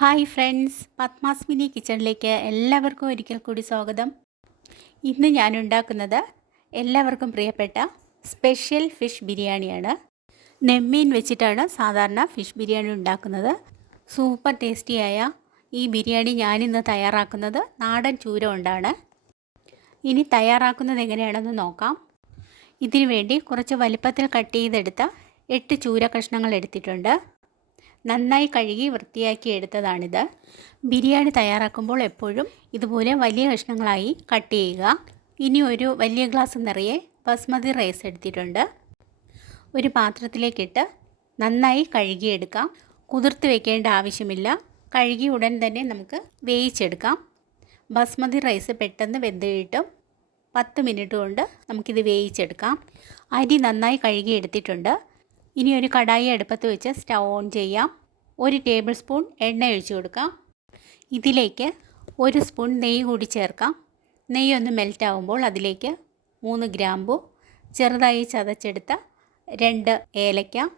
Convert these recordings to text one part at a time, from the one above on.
Hi friends, Padmas mini കിച്ചണിലേക്ക് എല്ലാവർക്കും ഒരിക്കൽ കൂടി സ്വാഗതം. ഇന്ന് ഞാൻ ഉണ്ടാക്കുന്നത് എല്ലാവർക്കും പ്രിയപ്പെട്ട സ്പെഷ്യൽ ഫിഷ് ബിരിയാണിയാണ്. നെമ്മീൻ വെച്ചിട്ടാണ് സാധാരണ ഫിഷ് ബിരിയാണി ഉണ്ടാക്കുന്നത്. സൂപ്പർ ടേസ്റ്റിയായ ഈ ബിരിയാണി ഞാനിന്ന് തയ്യാറാക്കുന്നത് നാടൻ ചൂര കൊണ്ടാണ്. ഇനി തയ്യാറാക്കുന്നത് എങ്ങനെയാണെന്ന് നോക്കാം. ഇതിനു വേണ്ടി കുറച്ച് വലിപ്പത്തിൽ കട്ട് ചെയ്തെടുത്ത 8 ചൂര കഷ്ണങ്ങൾ എടുത്തിട്ടുണ്ട്. നന്നായി കഴുകി വൃത്തിയാക്കി എടുത്തതാണിത്. ബിരിയാണി തയ്യാറാക്കുമ്പോൾ എപ്പോഴും ഇതുപോലെ വലിയ കഷ്ണങ്ങളായി കട്ട് ചെയ്യുക. ഇനി ഒരു വലിയ ഗ്ലാസ് നിറയെ ബസ്മതി റൈസ് എടുത്തിട്ടുണ്ട്. ഒരു പാത്രത്തിലേക്കിട്ട് നന്നായി കഴുകിയെടുക്കാം. കുതിർത്ത് വെക്കേണ്ട ആവശ്യമില്ല. കഴുകി ഉടൻ തന്നെ നമുക്ക് വേവിച്ചെടുക്കാം. ബസ്മതി റൈസ് പെട്ടെന്ന് വെന്ത് കിട്ടും. 10 മിനിറ്റ് കൊണ്ട് നമുക്കിത് വേവിച്ചെടുക്കാം. അരി നന്നായി കഴുകിയെടുത്തിട്ടുണ്ട്. ഇനി ഒരു കടായി അടുപ്പത്ത് വെച്ച് സ്റ്റൗ ഓൺ ചെയ്യാം. 1 ടേബിൾ സ്പൂൺ എണ്ണ ഒഴിച്ചു കൊടുക്കാം. ഇതിലേക്ക് 1 സ്പൂൺ നെയ്യ് കൂടി ചേർക്കാം. നെയ്യ് ഒന്ന് മെൽറ്റ് ആകുമ്പോൾ അതിലേക്ക് 3 ഗ്രാമ്പു, ചെറുതായി ചതച്ചെടുത്ത 2 ഏലക്ക,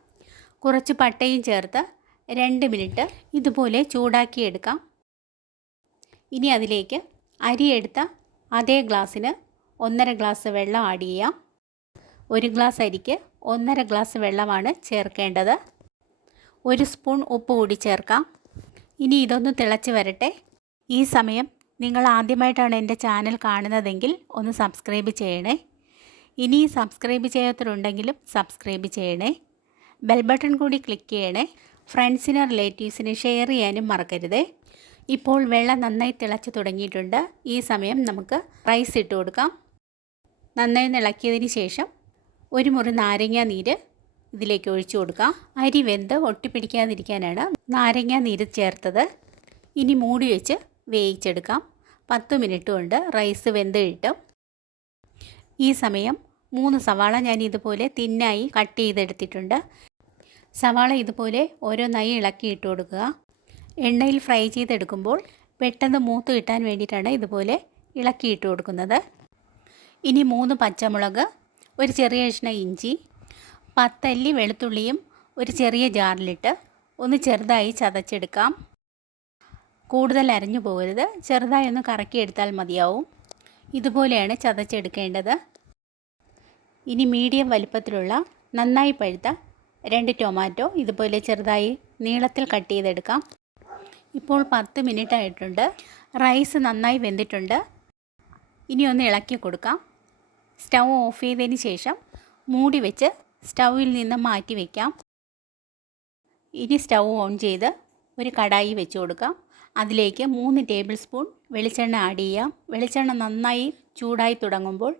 കുറച്ച് പട്ടയും ചേർത്ത് 2 മിനിറ്റ് ഇതുപോലെ ചൂടാക്കിയെടുക്കാം. ഇനി അതിലേക്ക് അരിയെടുത്ത അതേ ഗ്ലാസ്സിന് 1.5 ഗ്ലാസ് വെള്ളം ആഡ് ചെയ്യാം. 1 ഗ്ലാസ് അരിക്ക് 1.5 ഗ്ലാസ് വെള്ളമാണ് ചേർക്കേണ്ടത്. 1 സ്പൂൺ ഉപ്പ് കൂടി ചേർക്കാം. ഇനി ഇതൊന്ന് തിളച്ച് വരട്ടെ. ഈ സമയം നിങ്ങൾ ആദ്യമായിട്ടാണ് എൻ്റെ ചാനൽ കാണുന്നതെങ്കിൽ ഒന്ന് സബ്സ്ക്രൈബ് ചെയ്യണേ. ഇനി സബ്സ്ക്രൈബ് ചെയ്യാത്തവരുണ്ടെങ്കിലും സബ്സ്ക്രൈബ് ചെയ്യണേ. ബെൽ ബട്ടൺ കൂടി ക്ലിക്ക് ചെയ്യണേ. ഫ്രണ്ട്സിനും റിലേറ്റീവ്സിനും ഷെയർ ചെയ്യാനും മറക്കരുതേ. ഇപ്പോൾ വെള്ളം നന്നായി തിളച്ച് തുടങ്ങിയിട്ടുണ്ട്. ഈ സമയം നമുക്ക് റൈസ് ഇട്ട് കൊടുക്കാം. നന്നായി ഇളക്കിയതിന് ശേഷം 1 മുറി നാരങ്ങ നീര് ഇതിലേക്ക് ഒഴിച്ചു കൊടുക്കാം. അരി വെന്ത് ഒട്ടിപ്പിടിക്കാതിരിക്കാനാണ് നാരങ്ങ നീര് ചേർത്തത്. ഇനി മൂടി വെച്ച് വേവിച്ചെടുക്കാം. 10 മിനിറ്റ് കൊണ്ട് റൈസ് വെന്ത് കിട്ടും. ഈ സമയം 3 സവാള ഞാൻ ഇതുപോലെ തിന്നായി കട്ട് ചെയ്തെടുത്തിട്ടുണ്ട്. സവാള ഇതുപോലെ ഓരോന്നായി ഇളക്കിയിട്ട് കൊടുക്കുക. എണ്ണയിൽ ഫ്രൈ ചെയ്തെടുക്കുമ്പോൾ പെട്ടെന്ന് മൂത്ത് കിട്ടാൻ വേണ്ടിയിട്ടാണ് ഇതുപോലെ ഇളക്കിയിട്ട് കൊടുക്കുന്നത്. ഇനി 3 പച്ചമുളക്, ഒരു ചെറിയ കഷ്ണം ഇഞ്ചി, 10 അല്ലി വെളുത്തുള്ളിയും ഒരു ചെറിയ ജാറിലിട്ട് ഒന്ന് ചെറുതായി ചതച്ചെടുക്കാം. കൂടുതൽ അരഞ്ഞു പോകരുത്. ചെറുതായി ഒന്ന് കറക്കിയെടുത്താൽ മതിയാവും. ഇതുപോലെയാണ് ചതച്ചെടുക്കേണ്ടത്. ഇനി മീഡിയം വലിപ്പത്തിലുള്ള നന്നായി പഴുത്ത 2 ടൊമാറ്റോ ഇതുപോലെ ചെറുതായി നീളത്തിൽ കട്ട് ചെയ്തെടുക്കാം. ഇപ്പോൾ 10 മിനിറ്റ് ആയിട്ടുണ്ട്. റൈസ് നന്നായി വെന്തിട്ടുണ്ട്. ഇനി ഒന്ന് ഇളക്കി കൊടുക്കാം. സ്റ്റൗ ഓഫ് ചെയ്തതിന് ശേഷം മൂടി വെച്ച് സ്റ്റൗവിൽ നിന്ന് മാറ്റി വയ്ക്കാം. ഇനി സ്റ്റൗ ഓൺ ചെയ്ത് ഒരു കടായി വെച്ച് കൊടുക്കാം. അതിലേക്ക് 3 ടേബിൾ സ്പൂൺ വെളിച്ചെണ്ണ ആഡ് ചെയ്യാം. വെളിച്ചെണ്ണ നന്നായി ചൂടായി തുടങ്ങുമ്പോൾ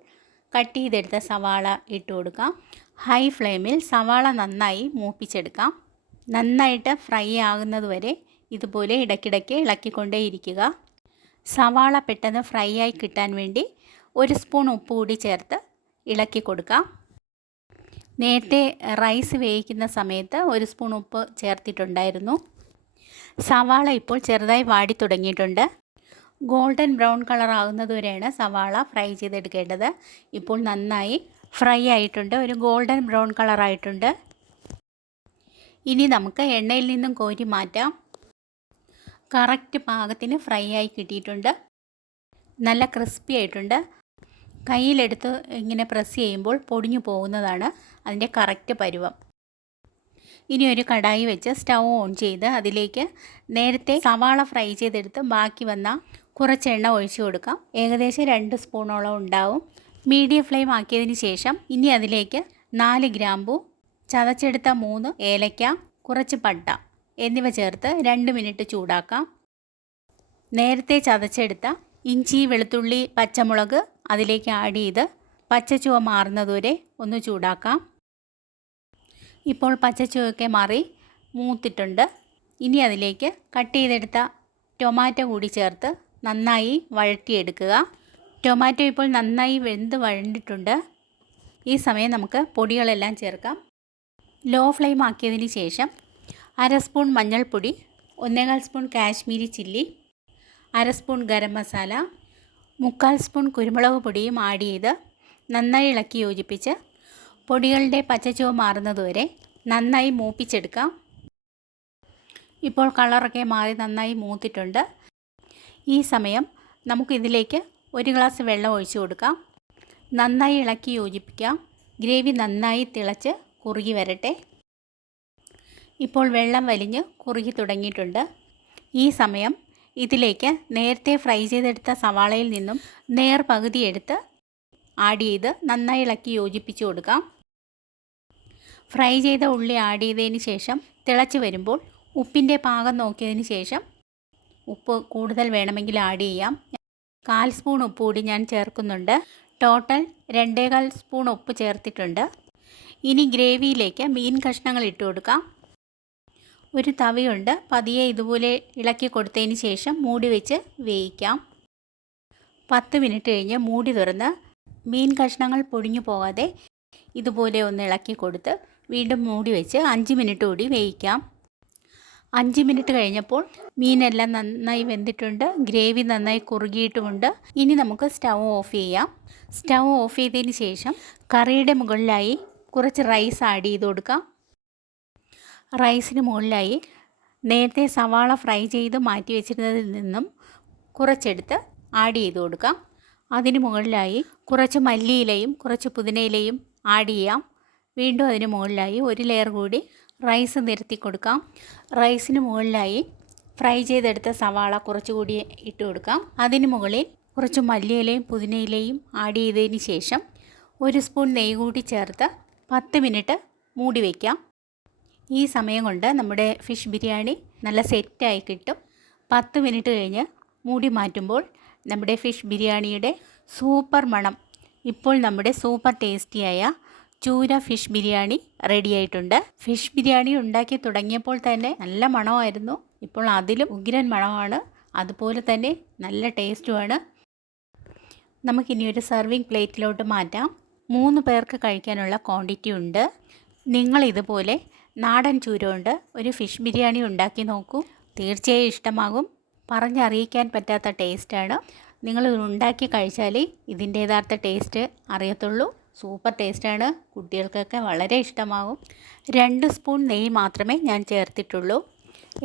കട്ട് ചെയ്തെടുത്ത സവാള ഇട്ട് കൊടുക്കാം. ഹൈ ഫ്ലെയിമിൽ സവാള നന്നായി മൂപ്പിച്ചെടുക്കാം. നന്നായിട്ട് ഫ്രൈ ആകുന്നത് വരെ ഇതുപോലെ ഇടയ്ക്കിടയ്ക്ക് ഇളക്കിക്കൊണ്ടേയിരിക്കുക. സവാള പെട്ടെന്ന് ഫ്രൈ ആയി കിട്ടാൻ വേണ്ടി 1 സ്പൂൺ ഉപ്പ് കൂടി ചേർത്ത് ഇളക്കി കൊടുക്കാം. നേരത്തെ റൈസ് വേവിക്കുന്ന സമയത്ത് 1 സ്പൂൺ ഉപ്പ് ചേർത്തിട്ടുണ്ടായിരുന്നു. സവാള ഇപ്പോൾ ചെറുതായി വാടി തുടങ്ങിയിട്ടുണ്ട്. ഗോൾഡൻ ബ്രൗൺ കളർ ആകുന്നതുവരെയാണ് സവാള ഫ്രൈ ചെയ്തെടുക്കേണ്ടത്. ഇപ്പോൾ നന്നായി ഫ്രൈ ആയിട്ടുണ്ട്. ഒരു ഗോൾഡൻ ബ്രൗൺ കളറായിട്ടുണ്ട്. ഇനി നമുക്ക് എണ്ണയിൽ നിന്നും കോരി മാറ്റാം. കറക്റ്റ് പാകത്തിന് ഫ്രൈ ആയി കിട്ടിയിട്ടുണ്ട്. നല്ല ക്രിസ്പി ആയിട്ടുണ്ട്. കയ്യിലെടുത്ത് ഇങ്ങനെ പ്രസ് ചെയ്യുമ്പോൾ പൊടിഞ്ഞു പോകുന്നതാണ് അതിൻ്റെ കറക്റ്റ് പരുവം. ഇനി ഒരു കടായി വെച്ച് സ്റ്റൗ ഓൺ ചെയ്ത് അതിലേക്ക് നേരത്തെ സവാള ഫ്രൈ ചെയ്തെടുത്ത് ബാക്കി വന്ന കുറച്ച് എണ്ണ ഒഴിച്ചു കൊടുക്കാം. ഏകദേശം 2 സ്പൂണോളം ഉണ്ടാവും. മീഡിയം ഫ്ലെയിം ആക്കിയതിന് ശേഷം ഇനി അതിലേക്ക് 4 ഗ്രാമ്പു, ചതച്ചെടുത്ത 3 ഏലക്ക, കുറച്ച് പട്ട എന്നിവ ചേർത്ത് 2 മിനിറ്റ് ചൂടാക്കാം. നേരത്തെ ചതച്ചെടുത്ത ഇഞ്ചി, വെളുത്തുള്ളി, പച്ചമുളക് അതിലേക്ക് ആഡ് ചെയ്ത് പച്ചച്ചുവ മാറുന്നതുവരെ ഒന്ന് ചൂടാക്കാം. ഇപ്പോൾ പച്ചച്ചുവയൊക്കെ മാറി മൂത്തിട്ടുണ്ട്. ഇനി അതിലേക്ക് കട്ട് ചെയ്തെടുത്ത ടൊമാറ്റോ കൂടി ചേർത്ത് നന്നായി വഴറ്റിയെടുക്കുക. ടൊമാറ്റോ ഇപ്പോൾ നന്നായി വെന്ത് വഴണ്ടിട്ടുണ്ട്. ഈ സമയം നമുക്ക് പൊടികളെല്ലാം ചേർക്കാം. ലോ ഫ്ലെയിം ആക്കിയതിന് ശേഷം 1/2 സ്പൂൺ മഞ്ഞൾപ്പൊടി, 1/4 spoon Kashmiri chilli, 1/2 spoon garam masala, 3/4 spoon കുരുമുളക് പൊടിയും ആഡ് ചെയ്ത് നന്നായി ഇളക്കി യോജിപ്പിച്ച് പൊടികളുടെ പച്ചച്ചുവ മാറുന്നതുവരെ നന്നായി മൂപ്പിച്ചെടുക്കാം. ഇപ്പോൾ കളറൊക്കെ മാറി നന്നായി മൂത്തിട്ടുണ്ട്. ഈ സമയം നമുക്കിതിലേക്ക് 1 ഗ്ലാസ് വെള്ളം ഒഴിച്ചു കൊടുക്കാം. നന്നായി ഇളക്കി യോജിപ്പിക്കാം. ഗ്രേവി നന്നായി തിളച്ച് കുറുകി വരട്ടെ. ഇപ്പോൾ വെള്ളം വലിഞ്ഞ് കുറുകി തുടങ്ങിയിട്ടുണ്ട്. ഈ സമയം ഇതിലേക്ക് നേരത്തെ ഫ്രൈ ചെയ്തെടുത്ത സവാളയിൽ നിന്നും നേർ പകുതി എടുത്ത് ആഡ് ചെയ്ത് നന്നായി ഇളക്കി യോജിപ്പിച്ച് കൊടുക്കാം. ഫ്രൈ ചെയ്ത ഉള്ളി ആഡ് ചെയ്തതിന് ശേഷം തിളച്ച് വരുമ്പോൾ ഉപ്പിൻ്റെ പാകം നോക്കിയതിന് ശേഷം ഉപ്പ് കൂടുതൽ വേണമെങ്കിൽ ആഡ് ചെയ്യാം. 1/4 സ്പൂൺ ഉപ്പ് കൂടി ഞാൻ ചേർക്കുന്നുണ്ട്. ടോട്ടൽ 2.25 സ്പൂൺ ഉപ്പ് ചേർത്തിട്ടുണ്ട്. ഇനി ഗ്രേവിയിലേക്ക് മീൻ കഷ്ണങ്ങൾ ഇട്ട് കൊടുക്കാം. ഒരു തവിയുണ്ട്, പതിയെ ഇതുപോലെ ഇളക്കി കൊടുത്തതിന് ശേഷം മൂടി വെച്ച് വേവിക്കാം. 10 മിനിറ്റ് കഴിഞ്ഞ് മൂടി തുറന്ന് മീൻ കഷ്ണങ്ങൾ പൊടിഞ്ഞു പോകാതെ ഇതുപോലെ ഒന്ന് ഇളക്കി കൊടുത്ത് വീണ്ടും മൂടി വെച്ച് 5 മിനിറ്റ് കൂടി വേവിക്കാം. 5 മിനിറ്റ് കഴിഞ്ഞപ്പോൾ മീനെല്ലാം നന്നായി വെന്തിട്ടുണ്ട്. ഗ്രേവി നന്നായി കുറുകിയിട്ടുമുണ്ട്. ഇനി നമുക്ക് സ്റ്റൗ ഓഫ് ചെയ്യാം. സ്റ്റൗ ഓഫ് ചെയ്തതിന് ശേഷം കറിയുടെ മുകളിലായി കുറച്ച് റൈസ് ആഡ് ചെയ്ത് കൊടുക്കാം. റൈസിന് മുകളിലായി നേരത്തെ സവാള ഫ്രൈ ചെയ്ത് മാറ്റി വെച്ചിരുന്നതിൽ നിന്നും കുറച്ചെടുത്ത് ആഡ് ചെയ്ത് കൊടുക്കാം. അതിന് മുകളിലായി കുറച്ച് മല്ലിയിലയും കുറച്ച് പുതിനയിലയും ആഡ് ചെയ്യാം. വീണ്ടും അതിന് മുകളിലായി ഒരു ലെയർ കൂടി റൈസ് നിരത്തി കൊടുക്കാം. റൈസിന് മുകളിലായി ഫ്രൈ ചെയ്തെടുത്ത സവാള കുറച്ചുകൂടി ഇട്ട് കൊടുക്കാം. അതിന് മുകളിൽ കുറച്ച് മല്ലിയിലയും പുതിനയിലയും ആഡ് ചെയ്തതിന് ശേഷം 1 സ്പൂൺ നെയ്യ് കൂടി ചേർത്ത് 10 മിനിറ്റ് മൂടി വയ്ക്കാം. ഈ സമയം കൊണ്ട് നമ്മുടെ ഫിഷ് ബിരിയാണി നല്ല സെറ്റായി കിട്ടും. 10 മിനിറ്റ് കഴിഞ്ഞ് മൂടി മാറ്റുമ്പോൾ നമ്മുടെ ഫിഷ് ബിരിയാണിയുടെ സൂപ്പർ മണം. ഇപ്പോൾ നമ്മുടെ സൂപ്പർ ടേസ്റ്റിയായ ചൂര ഫിഷ് ബിരിയാണി റെഡി ആയിട്ടുണ്ട്. ഫിഷ് ബിരിയാണി ഉണ്ടാക്കി തുടങ്ങിയപ്പോൾ തന്നെ നല്ല മണമായിരുന്നു. ഇപ്പോൾ അതിലും ഉഗ്രൻ മണമാണ്. അതുപോലെ തന്നെ നല്ല ടേസ്റ്റുമാണ്. നമുക്കിനി ഒരു സെർവിങ് പ്ലേറ്റിലോട്ട് മാറ്റാം. 3 പേർക്ക് കഴിക്കാനുള്ള ക്വാണ്ടിറ്റി ഉണ്ട്. നിങ്ങൾ ഇതുപോലെ നാടൻ ചൂര കൊണ്ട് ഒരു ഫിഷ് ബിരിയാണി ഉണ്ടാക്കി നോക്കൂ. തീർച്ചയായും ഇഷ്ടമാകും. പറഞ്ഞറിയിക്കാൻ പറ്റാത്ത ടേസ്റ്റാണ്. നിങ്ങൾ ഉണ്ടാക്കി കഴിച്ചാലേ ഇതിൻ്റെ യഥാർത്ഥ ടേസ്റ്റ് അറിയത്തുള്ളൂ. സൂപ്പർ ടേസ്റ്റാണ്. കുട്ടികൾക്കൊക്കെ വളരെ ഇഷ്ടമാകും. 2 സ്പൂൺ നെയ്യ് മാത്രമേ ഞാൻ ചേർത്തിട്ടുള്ളൂ.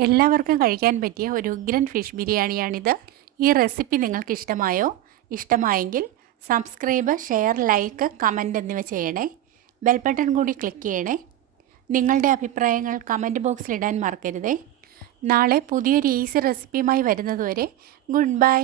എല്ലാവർക്കും കഴിക്കാൻ പറ്റിയ ഒരു ഉഗ്രൻ ഫിഷ് ബിരിയാണിയാണിത്. ഈ റെസിപ്പി നിങ്ങൾക്ക് ഇഷ്ടമായോ? ഇഷ്ടമായെങ്കിൽ സബ്സ്ക്രൈബ്, ഷെയർ, ലൈക്ക്, കമൻറ്റ് എന്നിവ ചെയ്യണേ. ബെൽ ബട്ടൺ കൂടി ക്ലിക്ക് ചെയ്യണേ. നിങ്ങളുടെ അഭിപ്രായങ്ങൾ കമൻറ്റ് ബോക്സിലിടാൻ മറക്കരുതേ. നാളെ പുതിയൊരു ഈസി റെസിപ്പിയുമായി വരുന്നതുവരെ ഗുഡ് ബൈ.